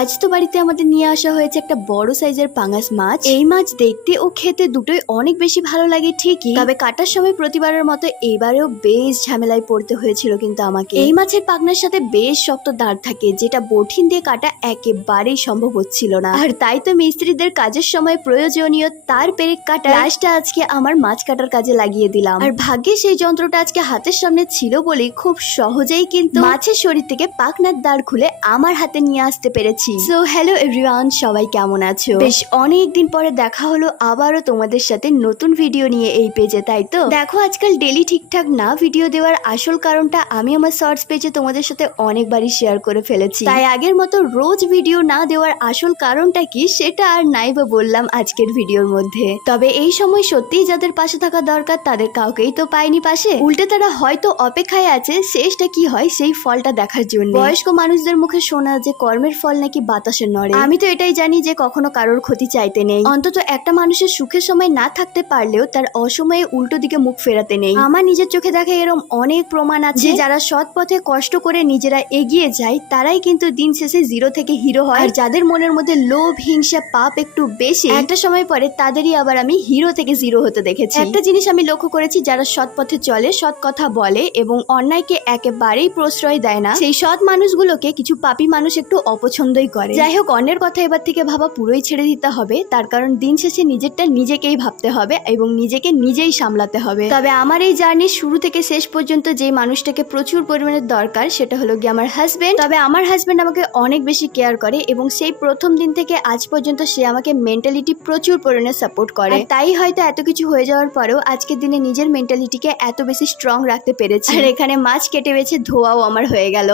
আজ তো বাড়িতে আমাদের নিয়ে আসা হয়েছে একটা বড় সাইজের পাঙাশ মাছ। এই মাছ দেখতে ও খেতে দুটোই অনেক বেশি ভালো লাগে ঠিকই, তবে কাটার সময় প্রতিবারের মতো এবারেও বেশ ঝামেলায় পড়তে হয়েছিল কিন্তু আমাকে। এই মাছের পাখনার সাথে বেশ শক্ত দাঁড় থাকে, যেটা বঠিন দিয়ে কাটা একেবারেই সম্ভব হচ্ছিল না। আর তাই তো মিস্ত্রিদের কাজের সময় প্রয়োজনীয় তার পেরেক কাটা লাশটা আজকে আমার মাছ কাটার কাজে লাগিয়ে দিলাম। আর ভাগ্যে সেই যন্ত্রটা আজকে হাতের সামনে ছিল বলে খুব সহজেই কিন্তু মাছের শরীর থেকে পাখনার দাঁড় খুলে আমার হাতে নিয়ে আসতে পেরেছি। সো হ্যালো এভরিওয়ান, সবাই কেমন আছো? বেশ অনেকদিন পরে দেখা হলো আবারও তোমাদের সাথে নতুন ভিডিও নিয়ে এই পেজে, তাই তো? দেখো, আজকাল ডেলি ঠিকঠাক না ভিডিও দেওয়ার আসল কারণটা আমি আমার শর্টস পেজে তোমাদের সাথে অনেকবারই শেয়ার করে ফেলেছি। তাই আগের মতো রোজ ভিডিও না দেওয়ার আসল কারণটা কি সেটা আর নাই বা বললাম আজকের ভিডিওর মধ্যে। তবে এই সময় সত্যিই যাদের পাশে থাকা দরকার তাদের কাউকেই তো পাইনি পাশে, উল্টে তারা হয়তো অপেক্ষায় আছে শেষটা কি হয় সেই ফলটা দেখার জন্য। বয়স্ক মানুষদের মুখে শোনা যে কর্মের ফল নাকি বাতাসে নড়ে। আমি তো এটাই জানি যে কখনো কারোর ক্ষতি চাইতে নেই, অন্তত একটা মানুষের সুখের সময় না থাকতে পারলেও তার অসময়ে উল্টো দিকে মুখ ফেরাতে নেই। আমার নিজের চোখে দেখা এরকম অনেক প্রমাণ আছে, যারা সৎ পথে কষ্ট করে নিজেরা এগিয়ে যায় তারাই কিন্তু দিন শেষে জিরো থেকে হিরো হয়। আর যাদের মনের মধ্যে লোভ, হিংসা, পাপ একটু বেশি, একটা সময় পরে তাদেরই আবার আমি হিরো থেকে জিরো হতে দেখেছি। একটা জিনিস আমি লক্ষ্য করেছি, যারা সৎ পথে চলে, সৎ কথা বলে এবং অন্যায়কে একেবারেই প্রশ্রয় দেয় না, সেই সৎ মানুষগুলোকে কিছু পাপী মানুষ একটু অপছন্দই করে। যাই হোক, অন্যের কথা এবার থেকে ভাবা পুরোই ছেড়ে দিতে হবে, তার কারণ দিন শেষে নিজেরটা নিজেকেই ভাবতে হবে এবং নিজেকে নিজেই সামলাতে হবে। তবে আমার এই জার্নির শুরু থেকে শেষ পর্যন্ত যে মানুষটাকে প্রচুর পরিমাণে দরকার সেটা হলো গিয়ে আমার হাজবেন্ড। তবে আমার হাজবেন্ড আমাকে অনেক বেশি কেয়ার করে এবং সেই প্রথম দিন থেকে আজ পর্যন্ত সে আমাকে মেন্টালিটি প্রচুর পরিমাণে সাপোর্ট করে। তাই হয়তো এত কিছু হয়ে যাওয়ার পরেও আজকের দিনে নিজের মেন্টালিটিকে এত বেশি স্ট্রং রাখতে পেরেছি। আর এখানে মাছ কেটে বেছে ধোয়াও আমার হয়ে গেল।